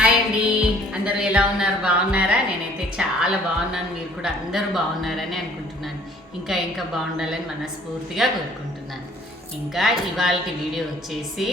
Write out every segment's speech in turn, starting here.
Hi అండి. అందరూ ఎలా ఉన్నారు? బాగున్నారా? నేనైతే చాలా బాగున్నాను. మీరు కూడా అందరూ బాగున్నారని అనుకుంటున్నాను. ఇంకా ఇంకా బాగుండాలని మనస్ఫూర్తిగా కోరుకుంటున్నాను. ఇంకా ఇవాళ వీడియో వచ్చేసి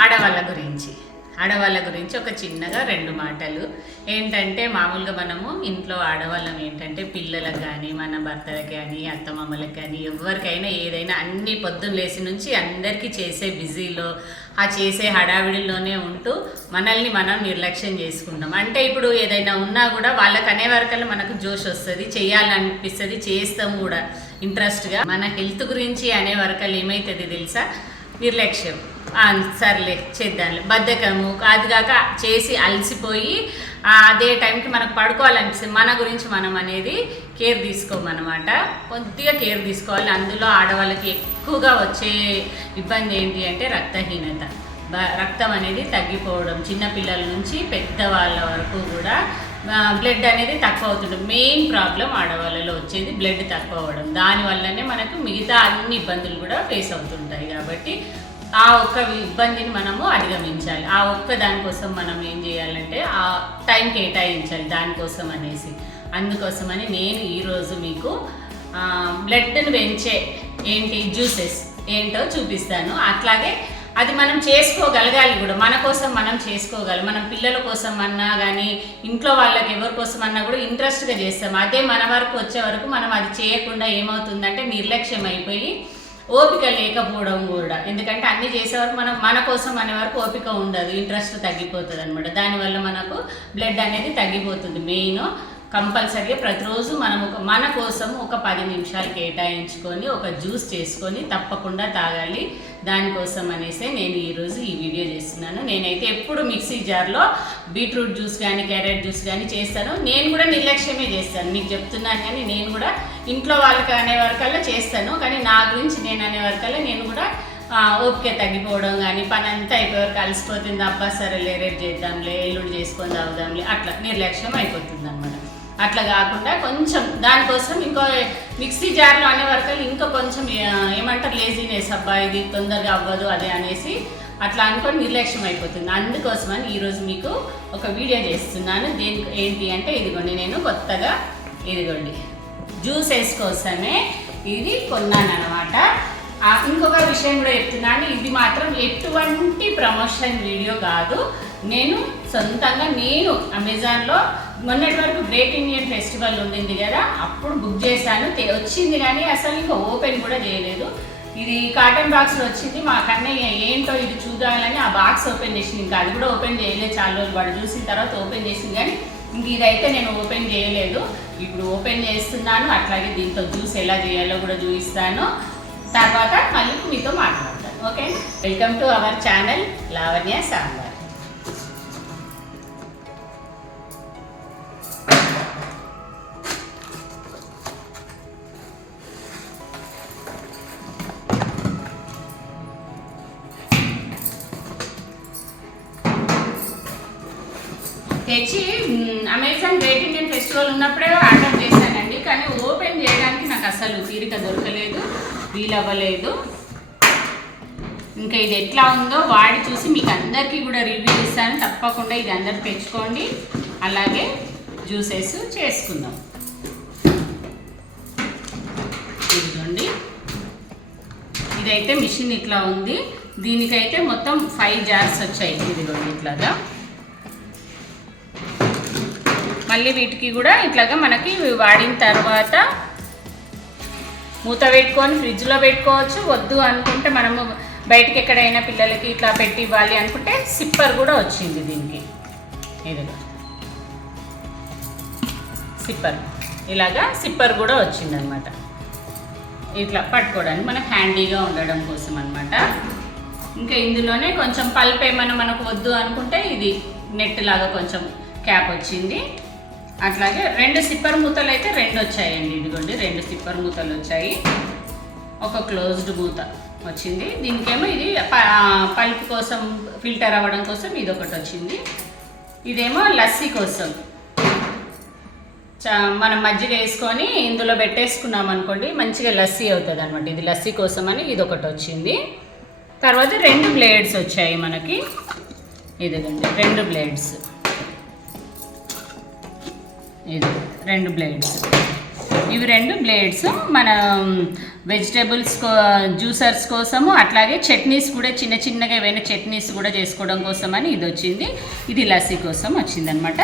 ఆడవాళ్ళ గురించి. ఆడవాళ్ళ గురించి ఒక చిన్నగా రెండు మాటలు. ఏంటంటే మామూలుగా మనము ఇంట్లో ఆడవాళ్ళం ఏంటంటే పిల్లలకు కానీ మన భర్తలకు కానీ అత్తమామలకు కానీ ఎవరికైనా ఏదైనా అన్ని పొద్దున్న లేచి నుంచి అందరికీ చేసే బిజీలో ఆ చేసే హడావిడిలోనే ఉంటూ మనల్ని మనం నిర్లక్ష్యం చేసుకుంటాం. అంటే ఇప్పుడు ఏదైనా ఉన్నా కూడా వాళ్ళకి అనే వరకల్లా మనకు జోష్ వస్తుంది చేయాలనిపిస్తుంది చేస్తాం కూడా. ఇంట్రెస్ట్గా మన హెల్త్ గురించి అనే వరకల్లా ఏమవుతుంది తెలుసా? నిర్లక్ష్యం. సర్లే చేద్దాంలే. బద్ధకము అది కాక చేసి అలసిపోయి అదే టైంకి మనకు పడుకోవాలనిపిస్తుంది. మన గురించి మనం అనేది కేర్ తీసుకోమన్నమాట. కొద్దిగా కేర్ తీసుకోవాలి. అందులో ఆడవాళ్ళకి ఎక్కువగా వచ్చే ఇబ్బంది ఏంటి అంటే రక్తహీనత. బ- రక్తం అనేది తగ్గిపోవడం. చిన్నపిల్లల నుంచి పెద్దవాళ్ళ వరకు కూడా బ్లడ్ అనేది తక్కువ అవుతుంది మెయిన్ ప్రాబ్లం ఆడవాళ్ళలో వచ్చేది బ్లడ్ తక్కువ అవ్వడం. దానివల్లనే మనకు మిగతా అన్ని ఇబ్బందులు కూడా ఫేస్ అవుతుంటాయి. కాబట్టి ఆ ఒక్క ఇబ్బందిని మనము అధిగమించాలి. ఆ ఒక్క దానికోసం మనం ఏం చేయాలంటే ఆ టైం కేటాయించాలి దానికోసం అనేసి. అందుకోసమని నేను ఈరోజు మీకు బ్లడ్ని పెంచే ఏంటి జ్యూసెస్ ఏంటో చూపిస్తాను. అట్లాగే అది మనం చేసుకోగలగాలి కూడా. మన కోసం మనం చేసుకోగలం మనం పిల్లల కోసం అన్నా కానీ ఇంట్లో వాళ్ళకి ఎవరి కోసం అన్నా కూడా ఇంట్రెస్ట్గా చేస్తాం. అదే మన వరకు వచ్చే వరకు మనం అది చేయకుండా ఏమవుతుందంటే నిర్లక్ష్యం అయిపోయి ఓపిక లేకపోవడం కూడా. ఎందుకంటే అన్ని చేసే వరకు మనం మన కోసం అనే వరకు ఓపిక ఉండదు. ఇంట్రెస్ట్ తగ్గిపోతుంది అనమాట దానివల్ల మనకు బ్లడ్ అనేది తగ్గిపోతుంది. మెయిన్ కంపల్సరీగా ప్రతిరోజు మనం ఒక మన కోసం ఒక పది నిమిషాలు కేటాయించుకొని ఒక జ్యూస్ చేసుకొని తప్పకుండా తాగాలి. దానికోసం అనేసి నేను ఈరోజు ఈ వీడియో చేస్తున్నాను. నేనైతే ఎప్పుడు మిక్సీ జార్లో బీట్రూట్ జ్యూస్ కానీ క్యారెట్ జ్యూస్ కానీ చేస్తాను. నేను కూడా నిర్లక్ష్యమే చేస్తాను. మీకు చెప్తున్నాను కానీ నేను కూడా ఇంట్లో వాళ్ళకి అనే వరకల్లా చేస్తాను. కానీ నా గురించి నేను అనే వరకల్లా నేను కూడా ఓపిక తగ్గిపోవడం కానీ పని అంతా అయిపోయారు కలిసిపోతుంది. అబ్బా సరేలే రేపు చేద్దాంలే ఎల్లుండి చేసుకొని తాగుదాంలే అట్లా నిర్లక్ష్యం అయిపోతుంది అనమాట అట్లా కాకుండా కొంచెం దానికోసం ఇంకో మిక్సీ జార్లో అనే వరకు ఇంకా కొంచెం ఏమంటారు లేజీనెస్ అబ్బా ఇది తొందరగా అవ్వదు అదే అనేసి అట్లా అనుకొని నిర్లక్ష్యం అయిపోతుంది. అందుకోసమని ఈరోజు మీకు ఒక వీడియో చేస్తున్నాను. దీని ఏంటి అంటే ఇదిగోండి నేను కొత్తగా ఇదిగోండి జ్యూసెస్ కోసమే ఇది కొన్నాను అనమాట ఇంకొక విషయం కూడా చెప్తున్నాను. ఇది మాత్రం ఎటువంటి ప్రమోషన్ వీడియో కాదు. నేను సొంతంగా నేను అమెజాన్లో మొన్నటి వరకు గ్రేట్ ఇండియన్ ఫెస్టివల్ ఉండింది కదా అప్పుడు బుక్ చేశాను. వచ్చింది కానీ అసలు ఇంకా ఓపెన్ కూడా చేయలేదు. ఇది కాటన్ బాక్స్లో వచ్చింది. మా కన్నయ్య ఏంటో ఇది చూడాలని ఆ బాక్స్ ఓపెన్ చేసింది. ఇంకా అది కూడా ఓపెన్ చేయలేదు. చాలా రోజులు వాడు చూసిన తర్వాత ఓపెన్ చేసింది కానీ ఇంక ఇదైతే నేను ఓపెన్ చేయలేదు. ఇప్పుడు ఓపెన్ చేస్తున్నాను. అట్లాగే దీంతో జ్యూస్ ఎలా చేయాలో కూడా చూపిస్తాను. తర్వాత మళ్ళీ మీతో మాట్లాడతాను. Okay welcome to our channel Lavanya sambar తెచ్చి అమెజాన్ గ్రేట్ ఇండియన్ ఫెస్టివల్ ఉన్నప్పుడే ఆర్డర్ చేశానండి. కానీ ఓపెన్ చేయడానికి నాకు అసలు తీరిక దొరకలేదు వీలవ్వలేదు. ఇంకా ఇది ఎట్లా ఉందో వాడి చూసి మీకు అందరికీ కూడా రివ్యూ ఇస్తాను. తప్పకుండా ఇది అందరు తెచ్చుకోండి. అలాగే జ్యూసెస్ చేసుకుందాం. ఇదిగోండి. ఇదైతే మిషన్ ఇట్లా ఉంది. దీనికైతే మొత్తం ఫైవ్ జార్స్ వచ్చాయి. ఇదిగోండి ఇట్లాగా. మళ్ళీ వీటికి కూడా ఇట్లాగా మనకి వాడిన తర్వాత మూత పెట్టుకొని ఫ్రిడ్జ్లో పెట్టుకోవచ్చు. వద్దు అనుకుంటే మనము బయటికి ఎక్కడైనా పిల్లలకి ఇట్లా పెట్టి ఇవ్వాలి అనుకుంటే సిప్పర్ కూడా వచ్చింది దీనికి. ఇదిగో సిప్పర్ ఇలాగా సిప్పర్ కూడా వచ్చిందనమాట. ఇట్లా పట్టుకోవడానికి మనకు హ్యాండీగా ఉండడం కోసం అనమాట ఇంకా ఇందులోనే కొంచెం పల్ప్ ఏమైనా మనకు వద్దు అనుకుంటే ఇది నెట్ లాగా కొంచెం క్యాప్ వచ్చింది. అట్లాగే రెండు సిప్పర్ మూతలు అయితే రెండు వచ్చాయండి. ఇదిగోండి రెండు సిప్పర్ మూతలు వచ్చాయి. ఒక క్లోజ్డ్ మూత వచ్చింది. దీనికేమో ఇది పల్ప్ కోసం ఫిల్టర్ అవ్వడం కోసం ఇది ఒకటి వచ్చింది. ఇదేమో లస్సీ కోసం. మనం మజ్జిగ వేసుకొని ఇందులో పెట్టేసుకున్నాం అనుకోండి మంచిగా లస్సీ అవుతుంది అనమాట ఇది లస్సీ కోసం అని ఇది ఒకటి వచ్చింది. తర్వాత రెండు బ్లేడ్స్ వచ్చాయి మనకి. ఇదిగండి రెండు బ్లేడ్స్. ఇది రెండు బ్లేడ్స్ ఇవి రెండు బ్లేడ్స్ మన వెజిటేబుల్స్ జ్యూసర్స్ కోసము అట్లాగే చట్నీస్ కూడా చిన్న చిన్నగా ఏవైనా చట్నీస్ కూడా చేసుకోవడం కోసం అని ఇది వచ్చింది. ఇది లస్సీ కోసం వచ్చిందనమాట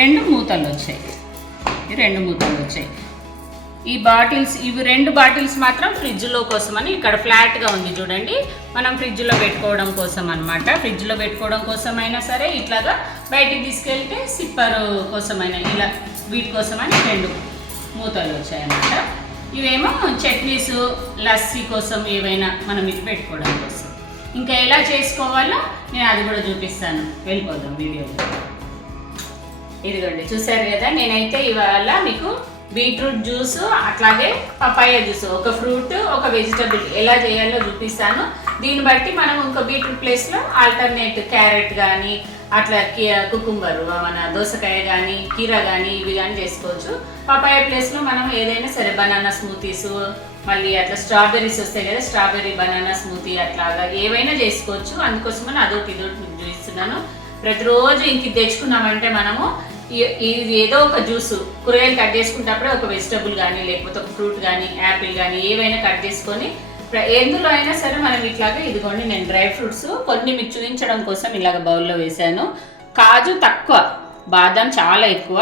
రెండు మూతలు వచ్చాయి. రెండు మూతలు వచ్చాయి. ఈ బాటిల్స్ ఇవి రెండు బాటిల్స్ మాత్రం ఫ్రిడ్జ్లో కోసమని ఇక్కడ ఫ్లాట్గా ఉంది చూడండి. మనం ఫ్రిడ్జ్లో పెట్టుకోవడం కోసం అనమాట ఫ్రిడ్జ్లో పెట్టుకోవడం కోసమైనా సరే ఇట్లాగా బయటికి తీసుకెళ్తే సిప్పర్ కోసమైనా ఇలా వీటి కోసమని రెండు మూతలు వచ్చాయన్నమాట. ఇవేమో చట్నీస్ లస్సీ కోసం ఏవైనా మనం ఇది పెట్టుకోవడం కోసం. ఇంకా ఎలా చేసుకోవాలో నేను అది కూడా చూపిస్తాను. వెళ్ళిపోదాం వీడియోలో ఇదిగోండి చూసారు కదా? నేనైతే ఇవాళ మీకు బీట్రూట్ జ్యూస్ అట్లాగే పపాయ జ్యూస్ ఒక ఫ్రూట్ ఒక వెజిటబుల్ ఎలా చేయాలో చూపిస్తాను. దీన్ని బట్టి మనం ఇంకో బీట్రూట్ ప్లేస్లో ఆల్టర్నేట్ క్యారెట్ కానీ అట్లా కుకుంబర్ మన దోసకాయ కానీ కీర కానీ ఇవి కానీ చేసుకోవచ్చు. పపాయ ప్లేస్లో మనం ఏదైనా సరే బనానా స్మూతీస్ మళ్ళీ అట్లా స్ట్రాబెర్రీస్ వస్తాయి కదా స్ట్రాబెర్రీ బనానా స్మూతీ అట్లాగా ఏవైనా చేసుకోవచ్చు. అందుకోసమని అదొకటి ఇదొకటి చూపిస్తున్నాను. ప్రతిరోజు ఇంక ఇది తెచ్చుకున్నామంటే మనము ఇది ఏదో ఒక జ్యూస్ కూరగాయలు కట్ చేసుకున్నప్పుడే ఒక వెజిటబుల్ కానీ లేకపోతే ఒక ఫ్రూట్ కానీ యాపిల్ కానీ ఏవైనా కట్ చేసుకొని ఎందులో అయినా సరే మనం ఇట్లాగా ఇదిగోండి నేను డ్రై ఫ్రూట్స్ కొన్ని మీకు చూపించడం కోసం ఇలాగ బౌల్లో వేసాను కాజు తక్కువ బాదం చాలా ఎక్కువ.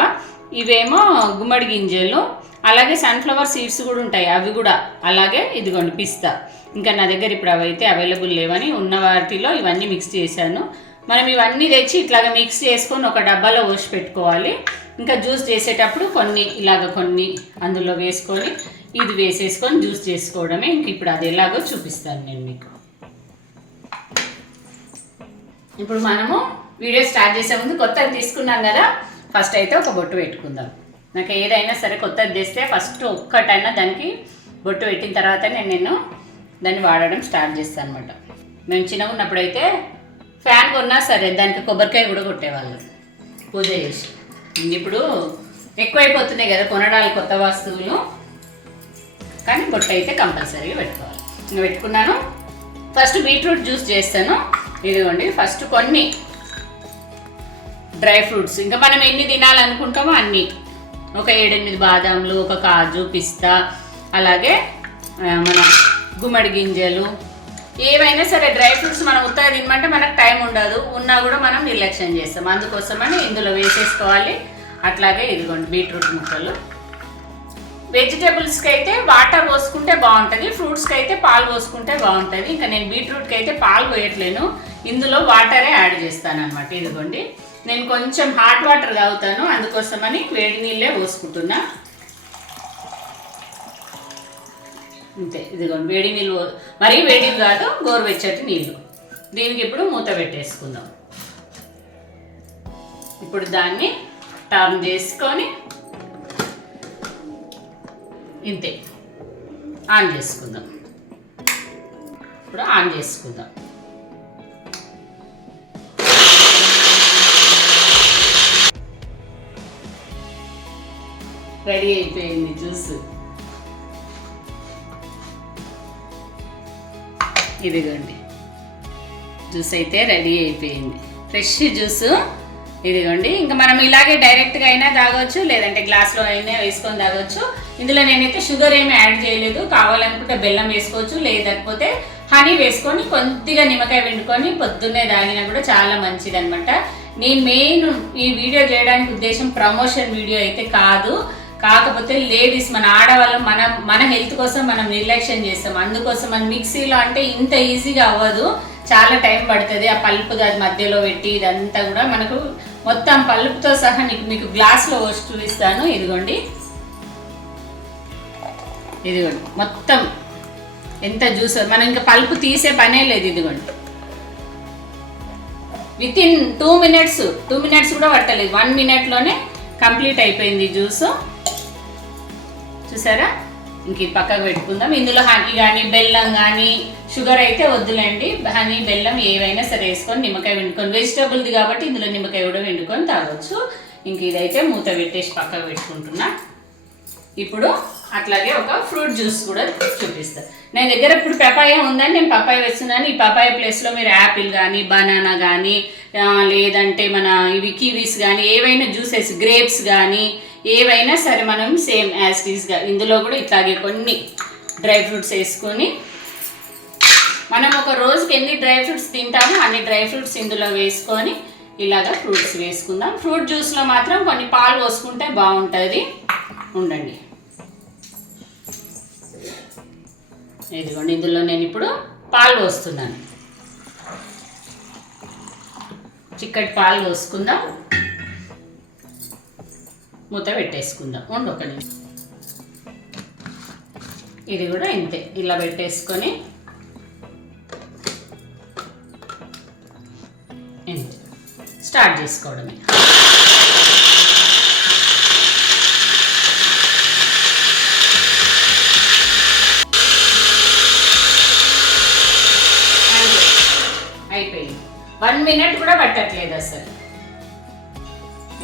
ఇవేమో గుమ్మడి గింజలు అలాగే సన్ఫ్లవర్ సీడ్స్ కూడా ఉంటాయి అవి కూడా. అలాగే ఇదిగోండి పిస్తా. ఇంకా నా దగ్గర ఇప్పుడు అవి అయితే అవైలబుల్ లేవని ఉన్న వాటిలో ఇవన్నీ మిక్స్ చేశాను. మనం ఇవన్నీ తెచ్చి ఇట్లాగ మిక్స్ చేసుకొని ఒక డబ్బాలో పోసి పెట్టుకోవాలి. ఇంకా జ్యూస్ చేసేటప్పుడు కొన్ని ఇలాగ కొన్ని అందులో వేసుకొని ఇది వేసేసుకొని జ్యూస్ చేసుకోవడమే. ఇంక ఇప్పుడు అది ఎలాగో చూపిస్తాను నేను మీకు. ఇప్పుడు మనము వీడియో స్టార్ట్ చేసే ముందు కొత్తది తీసుకున్నాం కదా. ఫస్ట్ అయితే ఒక బొట్టు పెట్టుకుందాం. నాకు ఏదైనా సరే కొత్తది తెస్తే ఫస్ట్ ఒక్కటైనా దానికి బొట్టు పెట్టిన తర్వాత నేను నేను దాన్ని వాడడం స్టార్ట్ చేస్తాను అనమాట మేము చిన్నగా ఉన్నప్పుడైతే ఫ్యాన్ కొన్నా సరే దానికి కొబ్బరికాయ కూడా కొట్టేవాళ్ళు. పూజ చేసి. ఇప్పుడు ఎక్కువైపోతున్నాయి కదా కొనడానికి కొత్త వస్తువులు. కానీ బొట్టు అయితే కంపల్సరీగా పెట్టుకోవాలి. నేను పెట్టుకున్నాను. ఫస్ట్ బీట్రూట్ జ్యూస్ చేస్తాను. ఇదిగోండి ఫస్ట్ కొన్ని డ్రై ఫ్రూట్స్. ఇంకా మనం ఎన్ని తినాలనుకుంటామో అన్ని. ఒక ఏడెనిమిది బాదాములు ఒక కాజు పిస్తా అలాగే మన గుమ్మడి గింజలు. ఏవైనా సరే డ్రై ఫ్రూట్స్ మనం ఉత్తగా తినమంటే మనకు టైం ఉండదు. ఉన్నా కూడా మనం నిర్లక్ష్యం చేస్తాం. అందుకోసమని ఇందులో వేసేసుకోవాలి. అట్లాగే ఇదిగోండి బీట్రూట్ ముక్కలు. వెజిటేబుల్స్కి అయితే వాటర్ పోసుకుంటే బాగుంటుంది ఫ్రూట్స్కి అయితే పాలు పోసుకుంటే బాగుంటుంది. ఇంకా నేను బీట్రూట్కి అయితే పాలు పోయట్లేను. ఇందులో వాటరే యాడ్ చేస్తాను అనమాట ఇదిగోండి. నేను కొంచెం హాట్ వాటర్ తాగుతాను. అందుకోసమని వేడి నీళ్ళే పోసుకుంటున్నా. అంతే ఇదిగోండి. వేడి నీళ్ళు మరీ వేడి కాదు గోరువెచ్చటి నీళ్ళు. దీనికి ఇప్పుడు మూత పెట్టేసుకుందాం. ఇప్పుడు దాన్ని టర్న్ చేసుకొని ఇంతే. ఆన్ చేసుకుందాం. ఇప్పుడు ఆన్ చేసుకుందాం. రెడీ అయిపోయింది జ్యూస్. ఇదిగోండి. జ్యూస్ అయితే రెడీ అయిపోయింది. Fresh juice. ఇదిగోండి. ఇంకా మనం ఇలాగే డైరెక్ట్గా అయినా తాగొచ్చు లేదంటే గ్లాస్లో అయినా వేసుకొని తాగొచ్చు. ఇందులో నేనైతే షుగర్ ఏమి యాడ్ చేయలేదు. కావాలనుకుంటే బెల్లం వేసుకోవచ్చు లేకపోతే హనీ వేసుకొని కొద్దిగా నిమ్మకాయ వండుకొని పొద్దున్నే తాగినా కూడా చాలా మంచిది అనమాట నేను మెయిన్ ఈ వీడియో చేయడానికి ఉద్దేశం ప్రమోషన్ వీడియో అయితే కాదు. కాకపోతే లేడీస్ మన ఆడవాళ్ళం మన మన హెల్త్ కోసం మనం నిర్లక్ష్యం చేస్తాం. అందుకోసం మన మిక్సీలో అంటే ఇంత ఈజీగా అవ్వదు. చాలా టైం పడుతుంది. ఆ పల్పు దాని మధ్యలో పెట్టి ఇదంతా కూడా మనకు మొత్తం పల్పుతో సహా నీకు మీకు గ్లాస్లో పోసి చూపిస్తాను. ఇదిగోండి. ఇదిగోండి. మొత్తం ఎంత జ్యూస్ మనం ఇంకా పల్పు తీసే పనే లేదు ఇదిగోండి. With in two minutes two minutes కూడా పట్టలేదు. వన్ మినిట్లోనే కంప్లీట్ అయిపోయింది జ్యూస్. చూసారా? ఇంక ఇది పక్కకు పెట్టుకుందాం. ఇందులో హనీ కానీ బెల్లం కానీ షుగర్ అయితే వద్దులేండి. హనీ బెల్లం ఏవైనా సరే వేసుకొని నిమ్మకాయ వండుకొని వెజిటబుల్ది కాబట్టి ఇందులో నిమ్మకాయ కూడా వండుకొని తాగొచ్చు. ఇంక ఇదైతే మూత పెట్టేసి పక్కకు పెట్టుకుంటున్నా. ఇప్పుడు అట్లాగే ఒక ఫ్రూట్ జ్యూస్ కూడా చూపిస్తాను నా దగ్గర ఇప్పుడు పపాయ ఉందని నేను పపాయ వేస్తున్నాను. ఈ పపాయ ప్లేస్లో మీరు యాపిల్ కానీ బనానా కానీ లేదంటే మన ఇవి కివీస్ కానీ ఏవైనా జ్యూసెస్ గ్రేప్స్ కానీ ఏవైనా సరే మనం సేమ్ యాజ్ టీస్గా ఇందులో కూడా ఇట్లాగే కొన్ని డ్రై ఫ్రూట్స్ వేసుకొని మనం ఒక రోజుకి ఎన్ని డ్రై ఫ్రూట్స్ తింటామో అన్ని డ్రై ఫ్రూట్స్ ఇందులో వేసుకొని ఇలాగ ఫ్రూట్స్ వేసుకుందాం. ఫ్రూట్ జ్యూస్లో మాత్రం కొన్ని పాలు పోసుకుంటే బాగుంటుంది. ఉండండి. ఇదిగోండి ఇందులో నేను ఇప్పుడు పాలు పోస్తున్నాను. చిక్కటి పాలు పోసుకుందాం. మూత పెట్టేసుకుందాం. ఉండు ఒక నిమిషం. ఇది కూడా ఇంతే ఇలా పెట్టేసుకొని. ఇంతే. స్టార్ట్ చేసుకోవడమే అంతే. అయిపోయింది వన్ మినిట్ కూడా పట్టట్లేదు అసలు.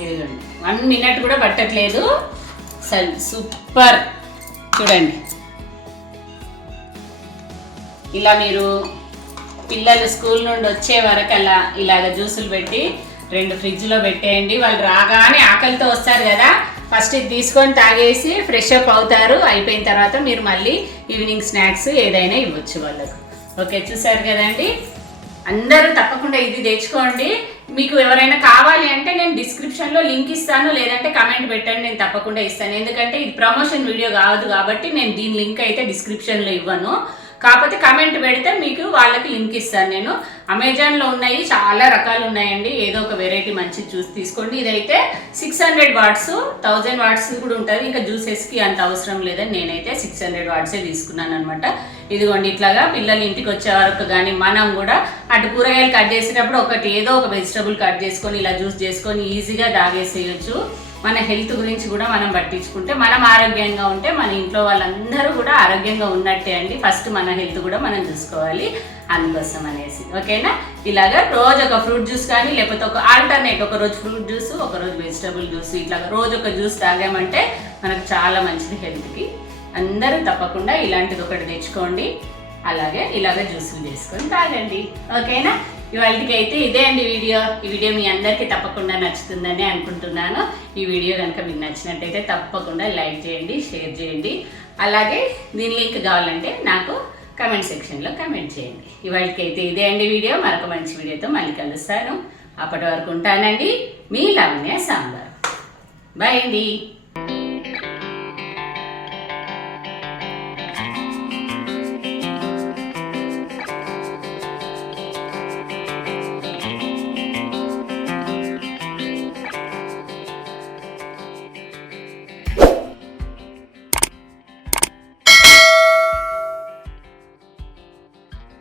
ఇదిగోండి. వన్ మినిట్ కూడా పట్టట్లేదు. అసలు సూపర్ చూడండి. ఇలా మీరు పిల్లలు స్కూల్ నుండి వచ్చే వరకు అలా ఇలాగ జ్యూసులు పెట్టి రెండు ఫ్రిడ్జ్లో పెట్టేయండి. వాళ్ళు రాగానే ఆకలితో వస్తారు కదా. ఫస్ట్ ఇది తీసుకొని తాగేసి ఫ్రెష్ అప్ అవుతారు. అయిపోయిన తర్వాత మీరు మళ్ళీ ఈవినింగ్ స్నాక్స్ ఏదైనా ఇవ్వచ్చు వాళ్ళకు. ఓకే చూసారు కదండి? అందరూ తప్పకుండా ఇది తెచ్చుకోండి. మీకు ఎవరైనా కావాలి అంటే నేను డిస్క్రిప్షన్లో లింక్ ఇస్తాను లేదంటే కమెంట్ పెట్టండి నేను తప్పకుండా ఇస్తాను. ఎందుకంటే ఇది ప్రమోషన్ వీడియో కాదు కాబట్టి నేను దీని లింక్ అయితే డిస్క్రిప్షన్లో ఇవ్వను. కాకపోతే కమెంట్ పెడితే మీకు వాళ్ళకి లింక్ ఇస్తాను నేను. అమెజాన్లో ఉన్నాయి చాలా రకాలు ఉన్నాయండి. ఏదో ఒక వెరైటీ మంచి చూసి తీసుకోండి. ఇదైతే six hundred watts thousand watts కూడా ఉంటుంది. ఇంకా జ్యూసెస్కి అంత అవసరం లేదని నేనైతే సిక్స్ హండ్రెడ్ వాట్సే తీసుకున్నాను అనమాట ఇదిగోండి ఇట్లాగా పిల్లలు ఇంటికి వచ్చే వరకు కానీ మనం కూడా అటు కూరగాయలు కట్ చేసేటప్పుడు ఒకటి ఏదో ఒక వెజిటబుల్ కట్ చేసుకొని ఇలా జ్యూస్ చేసుకొని ఈజీగా తాగేసేయచ్చు మన హెల్త్ గురించి కూడా మనం పట్టించుకుంటే మనం ఆరోగ్యంగా ఉంటే మన ఇంట్లో వాళ్ళందరూ కూడా ఆరోగ్యంగా ఉన్నట్టే అండి. ఫస్ట్ మన హెల్త్ కూడా మనం చూసుకోవాలి అందుకోసం అనేసి. ఓకేనా? ఇలాగా రోజు ఒక ఫ్రూట్ జ్యూస్ కానీ లేకపోతే ఒక ఆల్టర్నేట్ ఒక రోజు ఫ్రూట్ జ్యూస్ ఒక రోజు వెజిటబుల్ జ్యూస్ ఇట్లా రోజు ఒక జ్యూస్ తాగామంటే మనకు చాలా మంచిది హెల్త్కి అందరూ తప్పకుండా ఇలాంటిది ఒకటి తెచ్చుకోండి. అలాగే ఇలాగ జ్యూసులు చేసుకొని తాగండి. ఓకేనా? ఇవాళకి అయితే ఇదే అండి వీడియో. ఈ వీడియో మీ అందరికీ తప్పకుండా నచ్చుతుందని అనుకుంటున్నాను. ఈ వీడియో కనుక మీకు నచ్చినట్టయితే తప్పకుండా లైక్ చేయండి షేర్ చేయండి. అలాగే దీని లింక్ కావాలంటే నాకు కమెంట్ సెక్షన్లో కమెంట్ చేయండి. ఇవాళకి అయితే ఇదే అండి వీడియో. మరొక మంచి వీడియోతో మళ్ళీ కలుస్తాను. అప్పటి వరకు ఉంటానండి. మీ లవణ్య సాంబార్. బాయ్ అండి.